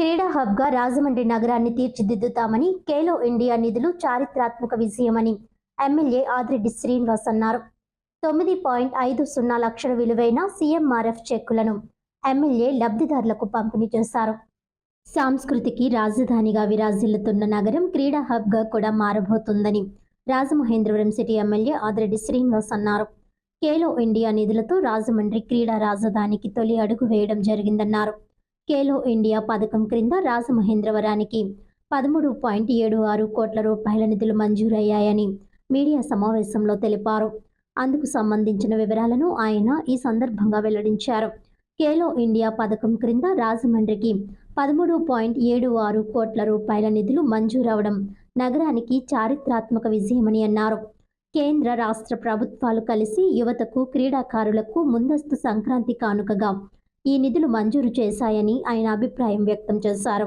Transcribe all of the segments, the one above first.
క్రీడా హబ్గా రాజమండ్రి నగరాన్ని తీర్చిదిద్దుతామని, ఖేలో ఇండియా నిధులు చారిత్రాత్మక విజయమని ఎమ్మెల్యే ఆదిరెడ్డి శ్రీనివాస్ అన్నారు. 9.50 లక్షల విలువైన సీఎంఆర్ఎఫ్ చెక్కులను ఎమ్మెల్యే లబ్ధిదారులకు పంపిణీ చేశారు. సాంస్కృతికి రాజధానిగా విరాజిల్లుతున్న నగరం క్రీడా హబ్గా కూడా మారబోతుందని రాజమహేంద్రవరం సిటీ ఎమ్మెల్యే ఆదిరెడ్డి శ్రీనివాస్ అన్నారు. ఖేలో ఇండియా నిధులతో రాజమండ్రి క్రీడా రాజధానికి తొలి అడుగు వేయడం జరిగిందన్నారు. ఖేలో ఇండియా పథకం క్రింద రాజమహేంద్రవరానికి 13.76 కోట్ల రూపాయల నిధులు మంజూరయ్యాయని మీడియా సమావేశంలో తెలిపారు. అందుకు సంబంధించిన వివరాలను ఆయన ఈ సందర్భంగా వెల్లడించారు. ఖేలో ఇండియా పథకం క్రింద రాజమండ్రికి 13.76 కోట్ల రూపాయల నిధులు మంజూరవడం నగరానికి చారిత్రాత్మక విజయమని అన్నారు. కేంద్ర రాష్ట్ర ప్రభుత్వాలు కలిసి యువతకు, క్రీడాకారులకు ముందస్తు సంక్రాంతి కానుకగా ఈ నిధులు మంజూరు చేశాయని ఆయన అభిప్రాయం వ్యక్తం చేశారు.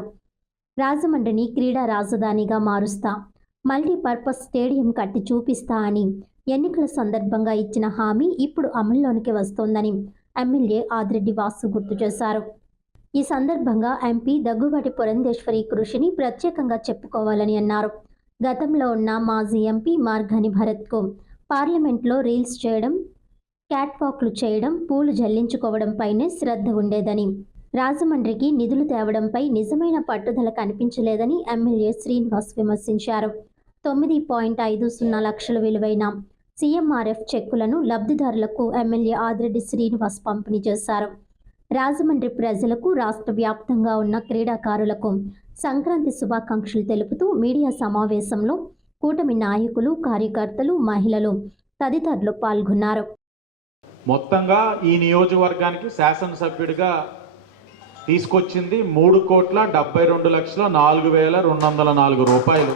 రాజమండ్రిని క్రీడా రాజధానిగా మారుస్తా, మల్టీపర్పస్ స్టేడియం కట్టి చూపిస్తా అని ఎన్నికల సందర్భంగా ఇచ్చిన హామీ ఇప్పుడు అమల్లోనికి వస్తోందని ఎమ్మెల్యే ఆదిరెడ్డి వాసు గుర్తు చేశారు. ఈ సందర్భంగా ఎంపీ దగ్గుబాటి పురంధేశ్వరి కృషిని ప్రత్యేకంగా చెప్పుకోవాలని అన్నారు. గతంలో ఉన్న మాజీ ఎంపీ మార్గాని భరత్కు పార్లమెంట్లో రీల్స్ చేయడం, క్యాట్వాక్లు చేయడం, పూలు జల్లించుకోవడంపైనే శ్రద్ధ ఉండేదని, రాజమండ్రికి నిధులు తేవడంపై నిజమైన పట్టుదల కనిపించలేదని ఎమ్మెల్యే శ్రీనివాస్ విమర్శించారు. 9.50 లక్షల విలువైన సీఎంఆర్ఎఫ్ చెక్కులను లబ్ధిదారులకు ఎమ్మెల్యే ఆదిరెడ్డి శ్రీనివాస్ పంపిణీ చేశారు. రాజమండ్రి ప్రజలకు, రాష్ట్ర వ్యాప్తంగా ఉన్న క్రీడాకారులకు సంక్రాంతి శుభాకాంక్షలు తెలుపుతూ మీడియా సమావేశంలో కూటమి నాయకులు, కార్యకర్తలు, మహిళలు తదితరులు పాల్గొన్నారు. మొత్తంగా ఈ నియోజకవర్గానికి శాసనసభ్యుడిగా తీసుకొచ్చింది 3,72,04,204 రూపాయలు.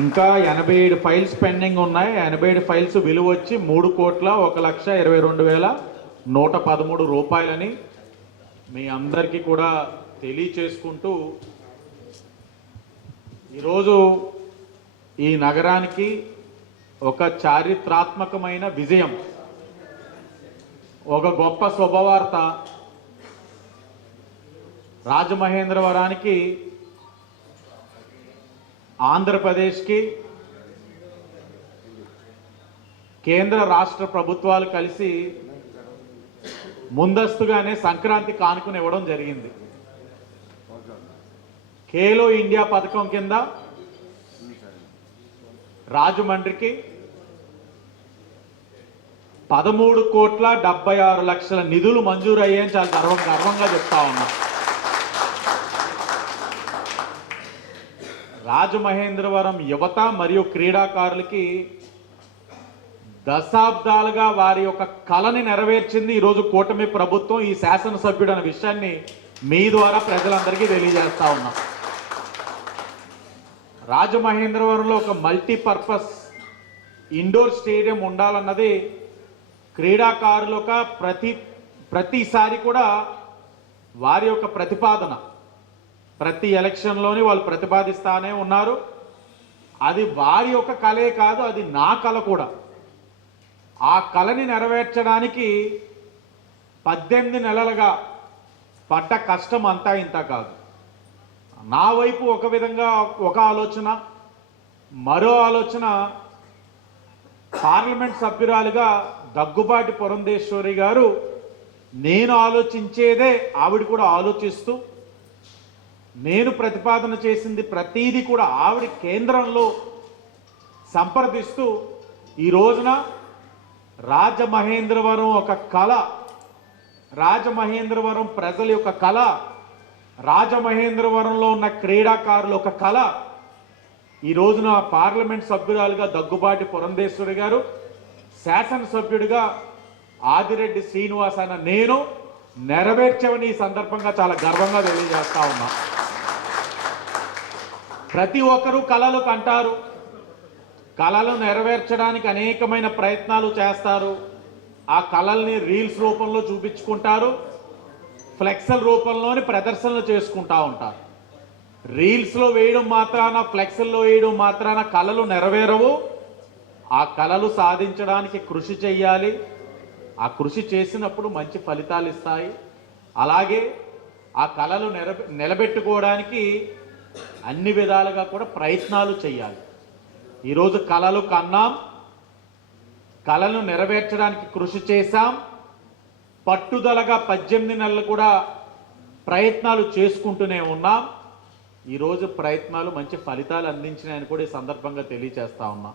ఇంకా 87 ఫైల్స్ పెండింగ్ ఉన్నాయి. 87 ఫైల్స్ విలువ వచ్చి 3,122,113 రూపాయలని మీ అందరికీ కూడా తెలియచేసుకుంటూ, ఈరోజు ఈ నగరానికి ఒక చారిత్రాత్మకమైన విజయం, ఒక గొప్ప శుభవార్త. రాజమహేంద్రవరానికి, ఆంధ్రప్రదేశ్కి కేంద్ర రాష్ట్ర ప్రభుత్వాలు కలిసి ముందస్తుగానే సంక్రాంతి కానుకను ఇవ్వడం జరిగింది. ఖేలో ఇండియా పథకం కింద రాజమండ్రికి 13,76,00,000 నిధులు మంజూరు అయ్యాయని చాలా గర్వంగా చెప్తా ఉన్నా. రాజమహేంద్రవరం యువత మరియు క్రీడాకారులకి దశాబ్దాలుగా వారి యొక్క కళని నెరవేర్చింది ఈరోజు కూటమి ప్రభుత్వం, ఈ శాసనసభ్యుడు అనే విషయాన్ని మీ ద్వారా ప్రజలందరికీ తెలియజేస్తా ఉన్నాం. రాజమహేంద్రవరంలో ఒక మల్టీపర్పస్ ఇండోర్ స్టేడియం ఉండాలన్నది క్రీడాకారుల యొక్క ప్రతిసారి కూడా వారి యొక్క ప్రతిపాదన. ప్రతి ఎలక్షన్లోని వాళ్ళు ప్రతిపాదిస్తానే ఉన్నారు. అది వారి యొక్క కళే కాదు, అది నా కళ కూడా. ఆ కళని నెరవేర్చడానికి 18 నెలలుగా పడ్డ కష్టం అంతా ఇంత కాదు. నా వైపు ఒక విధంగా ఒక ఆలోచన, మరో ఆలోచన పార్లమెంట్ సభ్యురాలుగా దగ్గుబాటి పురంధేశ్వరి గారు, నేను ఆలోచించేదే ఆవిడ కూడా ఆలోచిస్తూ, నేను ప్రతిపాదన చేసింది ప్రతీది కూడా ఆవిడ కేంద్రంలో సంప్రదిస్తూ, ఈ రోజున రాజమహేంద్రవరం ఒక కళ, రాజమహేంద్రవరం ప్రజల యొక్క కళ, రాజమహేంద్రవరంలో ఉన్న క్రీడాకారుల ఒక కళ ఈ రోజున పార్లమెంట్ సభ్యురాలుగా దగ్గుబాటి పురంధేశ్వరి గారు, శాసనసభ్యుడిగా ఆదిరెడ్డి శ్రీనివాస్ అన్న నేను నెరవేర్చవని ఈ సందర్భంగా చాలా గర్వంగా తెలియజేస్తా ఉన్నా. ప్రతి ఒక్కరూ కళలు కంటారు, కళలు నెరవేర్చడానికి అనేకమైన ప్రయత్నాలు చేస్తారు. ఆ కళల్ని రీల్స్ రూపంలో చూపించుకుంటారు, ఫ్లెక్స్ల రూపంలోని ప్రదర్శనలు చేసుకుంటూ ఉంటారు. రీల్స్లో వేయడం మాత్రాన, ఫ్లెక్స్ల్లో వేయడం మాత్రాన కళలు నెరవేరవు. ఆ కళలు సాధించడానికి కృషి చేయాలి. ఆ కృషి చేసినప్పుడు మంచి ఫలితాలు ఇస్తాయి. అలాగే ఆ కళలు నిలబెట్టుకోవడానికి అన్ని విధాలుగా కూడా ప్రయత్నాలు చేయాలి. ఈరోజు కళలు కన్నాం, కళలను నెరవేర్చడానికి కృషి చేశాం, పట్టుదలగా 18 నెలలు కూడా ప్రయత్నాలు చేసుకుంటూనే ఉన్నాం. ఈరోజు ప్రయత్నాలు మంచి ఫలితాలు అందించినాయని కూడా ఈ సందర్భంగా తెలియజేస్తా ఉన్నా.